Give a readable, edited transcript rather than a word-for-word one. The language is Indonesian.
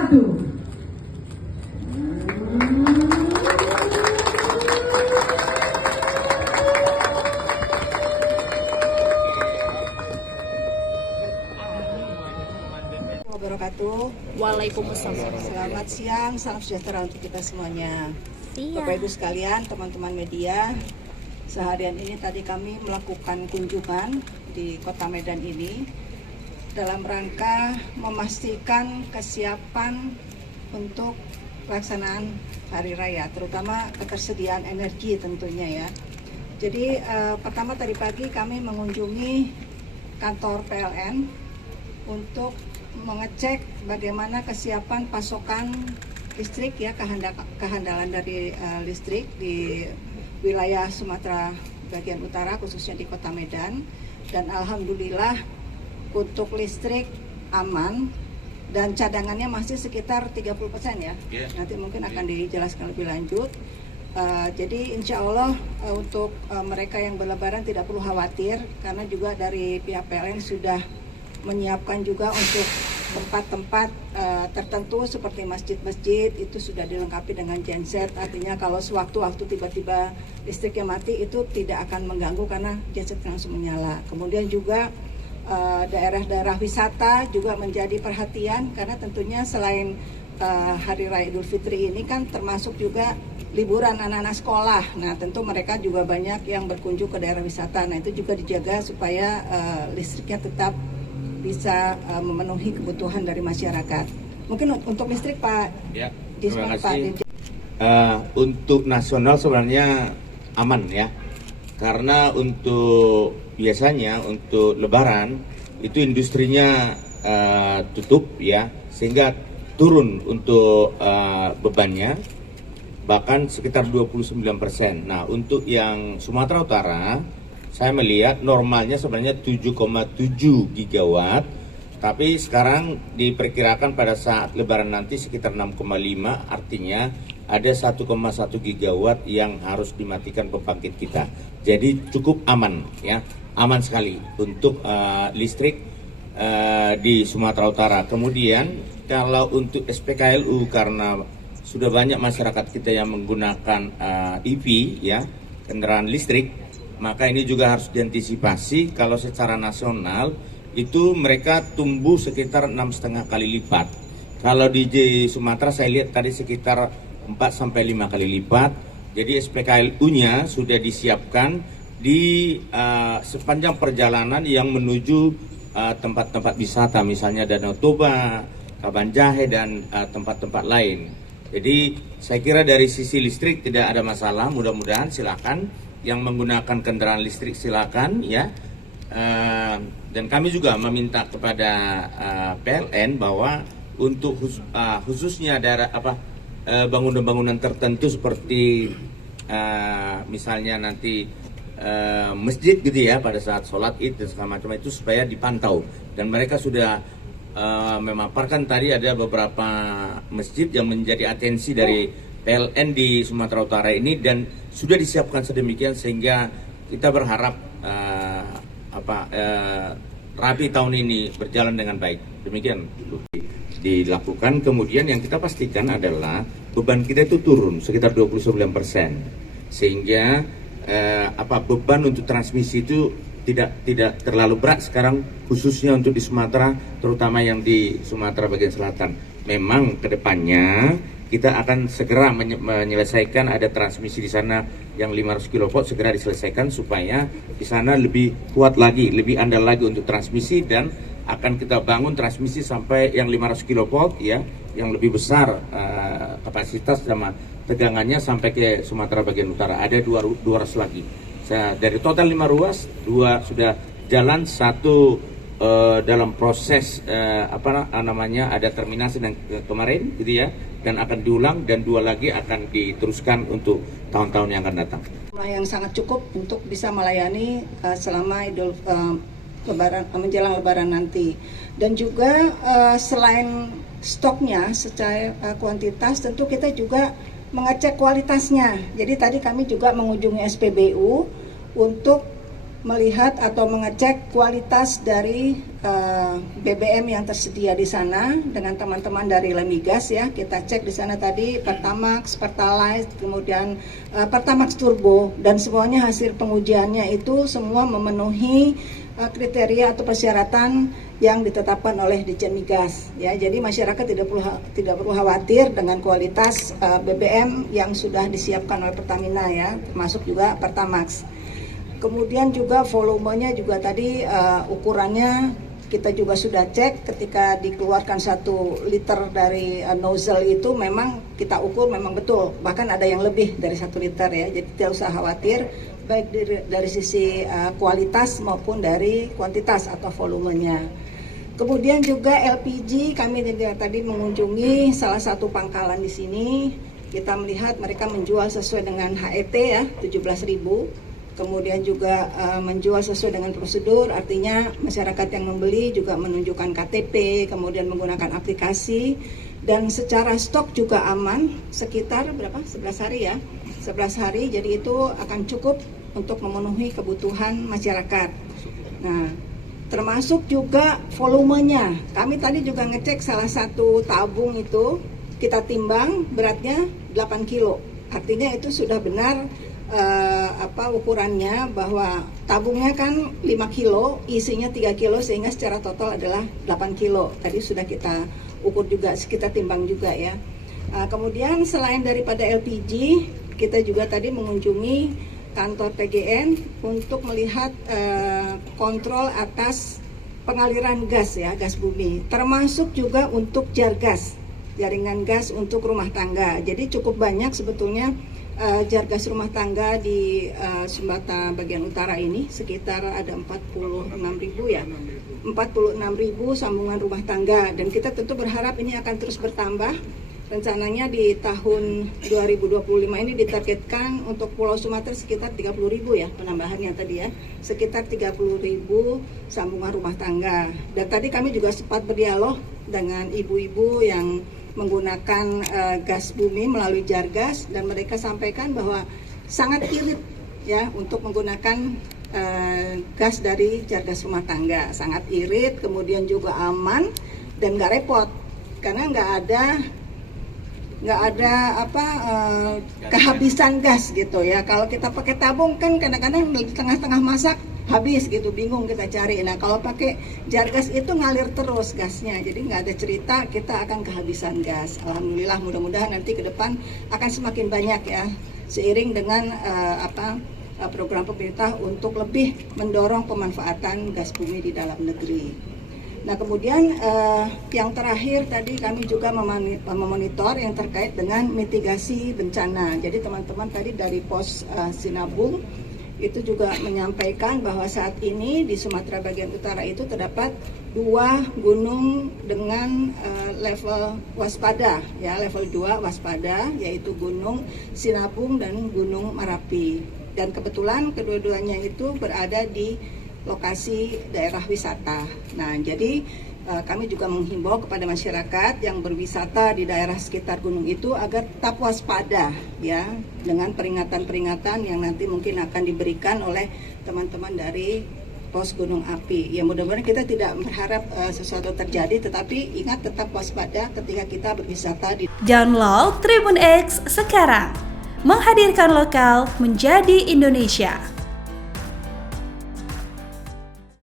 1. Wabarakatuh. Waalaikumsalam. Selamat siang, salam sejahtera untuk kita semuanya. Iya. Bapak Ibu sekalian, teman-teman media, seharian ini tadi kami melakukan kunjungan di Kota Medan ini dalam rangka memastikan kesiapan untuk pelaksanaan hari raya, terutama ketersediaan energi tentunya ya. Jadi pertama tadi pagi kami mengunjungi kantor PLN untuk mengecek bagaimana kesiapan pasokan listrik ya, kehandalan dari listrik di wilayah Sumatera bagian utara khususnya di Kota Medan, dan alhamdulillah untuk listrik aman dan cadangannya masih sekitar 30% ya. Nanti mungkin akan dijelaskan lebih lanjut. Jadi insya Allah untuk mereka yang berlebaran tidak perlu khawatir, karena juga dari pihak PLN sudah menyiapkan juga untuk tempat-tempat tertentu seperti masjid-masjid itu sudah dilengkapi dengan genset, artinya kalau sewaktu-waktu tiba-tiba listriknya mati itu tidak akan mengganggu karena genset langsung menyala. Kemudian juga daerah-daerah wisata juga menjadi perhatian, karena tentunya selain Hari Raya Idul Fitri ini kan termasuk juga liburan anak-anak sekolah. Nah tentu mereka juga banyak yang berkunjung ke daerah wisata. Nah itu juga dijaga supaya listriknya tetap bisa memenuhi kebutuhan dari masyarakat. Mungkin untuk listrik Pak. Ya, terima kasih. Untuk nasional sebenarnya aman ya, karena untuk biasanya untuk Lebaran itu industrinya tutup ya, sehingga turun untuk bebannya bahkan sekitar 29%. Nah untuk yang Sumatera Utara saya melihat normalnya sebenarnya 7,7 gigawatt, tapi sekarang diperkirakan pada saat Lebaran nanti sekitar 6,5, artinya ada 1,1 gigawatt yang harus dimatikan pembangkit kita. Jadi cukup aman ya, aman sekali untuk listrik di Sumatera Utara. Kemudian kalau untuk SPKLU, karena sudah banyak masyarakat kita yang menggunakan EV ya, kendaraan listrik, maka ini juga harus diantisipasi. Kalau secara nasional itu mereka tumbuh sekitar 6,5 kali lipat. Kalau di Sumatera saya lihat tadi sekitar 4-5 kali lipat. Jadi SPKLU-nya sudah disiapkan di sepanjang perjalanan yang menuju tempat-tempat wisata, misalnya Danau Toba, Kabanjahe, dan tempat-tempat lain. Jadi saya kira dari sisi listrik tidak ada masalah, mudah-mudahan silakan yang menggunakan kendaraan listrik silakan ya. Dan kami juga meminta kepada PLN bahwa untuk khususnya daerah bangunan-bangunan tertentu seperti misalnya nanti masjid gitu ya, pada saat sholat Id dan segala macam itu supaya dipantau, dan mereka sudah memaparkan tadi ada beberapa masjid yang menjadi atensi dari PLN di Sumatera Utara ini, dan sudah disiapkan sedemikian sehingga kita berharap Rabi tahun ini berjalan dengan baik. Demikian dilakukan. Kemudian yang kita pastikan adalah beban kita itu turun sekitar 29%, sehingga beban untuk transmisi itu tidak terlalu berat sekarang, khususnya untuk di Sumatera, terutama yang di Sumatera bagian selatan. Memang kedepannya kita akan segera menyelesaikan, ada transmisi di sana yang 500 kV segera diselesaikan supaya di sana lebih kuat lagi, lebih andal lagi untuk transmisi, dan akan kita bangun transmisi sampai yang 500 kV ya, yang lebih besar kapasitas sama tegangannya sampai ke Sumatera bagian utara. Ada 200 lagi. Dari total 5 ruas, 2 sudah jalan, 1 dalam proses ada terminasi dan kemarin gitu ya, dan akan diulang, dan 2 lagi akan diteruskan untuk tahun-tahun yang akan datang. Yang sangat cukup untuk bisa melayani selama Lebaran, menjelang Lebaran nanti. Dan juga selain stoknya secara kuantitas, tentu kita juga mengecek kualitasnya. Jadi tadi kami juga mengunjungi SPBU untuk melihat atau mengecek kualitas dari BBM yang tersedia di sana dengan teman-teman dari Lemigas ya. Kita cek di sana tadi Pertamax, Pertalite, kemudian Pertamax Turbo, dan semuanya hasil pengujiannya itu semua memenuhi kriteria atau persyaratan yang ditetapkan oleh Ditjen Migas ya. Jadi masyarakat tidak perlu khawatir dengan kualitas BBM yang sudah disiapkan oleh Pertamina ya, termasuk juga Pertamax. Kemudian juga volumenya juga tadi ukurannya kita juga sudah cek ketika dikeluarkan 1 liter dari nozzle itu memang kita ukur memang betul, bahkan ada yang lebih dari 1 liter ya. Jadi tidak usah khawatir baik dari sisi kualitas maupun dari kuantitas atau volumenya. Kemudian juga LPG, kami tadi mengunjungi salah satu pangkalan di sini. Kita melihat mereka menjual sesuai dengan HET ya, 17.000. Kemudian juga menjual sesuai dengan prosedur, artinya masyarakat yang membeli juga menunjukkan KTP, kemudian menggunakan aplikasi, dan secara stok juga aman, sekitar berapa? 11 hari ya, 11 hari, jadi itu akan cukup untuk memenuhi kebutuhan masyarakat. Nah, termasuk juga volumenya. Kami tadi juga ngecek salah satu tabung itu, kita timbang beratnya 8 kilo. Artinya itu sudah benar ukurannya, bahwa tabungnya kan 5 kilo, isinya 3 kilo, sehingga secara total adalah 8 kilo. Tadi sudah kita ukur juga, kita timbang juga ya. Kemudian selain daripada LPG, kita juga tadi mengunjungi kantor PGN untuk melihat kontrol atas pengaliran gas ya, gas bumi, termasuk juga untuk Jargas, jaringan gas untuk rumah tangga. Jadi cukup banyak sebetulnya Jargas rumah tangga di Sumbata bagian utara ini, sekitar ada 46.000 ya, 46.000 sambungan rumah tangga, dan kita tentu berharap ini akan terus bertambah. Rencananya di tahun 2025 ini ditargetkan untuk Pulau Sumatera sekitar 30.000 ya penambahannya tadi ya, sekitar 30.000 sambungan rumah tangga. Dan tadi kami juga sempat berdialog dengan ibu-ibu yang menggunakan gas bumi melalui Jargas, dan mereka sampaikan bahwa sangat irit ya untuk menggunakan gas dari Jargas rumah tangga, sangat irit, kemudian juga aman dan nggak repot karena nggak ada kehabisan gas gitu ya. Kalau kita pakai tabung kan kadang-kadang di tengah-tengah masak habis gitu, bingung kita cari. Nah kalau pakai Jargas itu ngalir terus gasnya, jadi nggak ada cerita kita akan kehabisan gas. Alhamdulillah, mudah-mudahan nanti ke depan akan semakin banyak ya, seiring dengan program pemerintah untuk lebih mendorong pemanfaatan gas bumi di dalam negeri. Nah kemudian yang terakhir tadi kami juga memonitor yang terkait dengan mitigasi bencana. Jadi teman-teman tadi dari pos Sinabung itu juga menyampaikan bahwa saat ini di Sumatera bagian utara itu terdapat 2 gunung dengan level waspada ya, level 2 waspada, yaitu Gunung Sinabung dan Gunung Merapi. Dan kebetulan kedua-duanya itu berada di lokasi daerah wisata. Nah, jadi kami juga menghimbau kepada masyarakat yang berwisata di daerah sekitar gunung itu agar tetap waspada ya, dengan peringatan-peringatan yang nanti mungkin akan diberikan oleh teman-teman dari pos gunung api. Ya mudah-mudahan kita tidak berharap sesuatu terjadi, tetapi ingat tetap waspada ketika kita berwisata di. Download Tribun X sekarang, menghadirkan lokal menjadi Indonesia.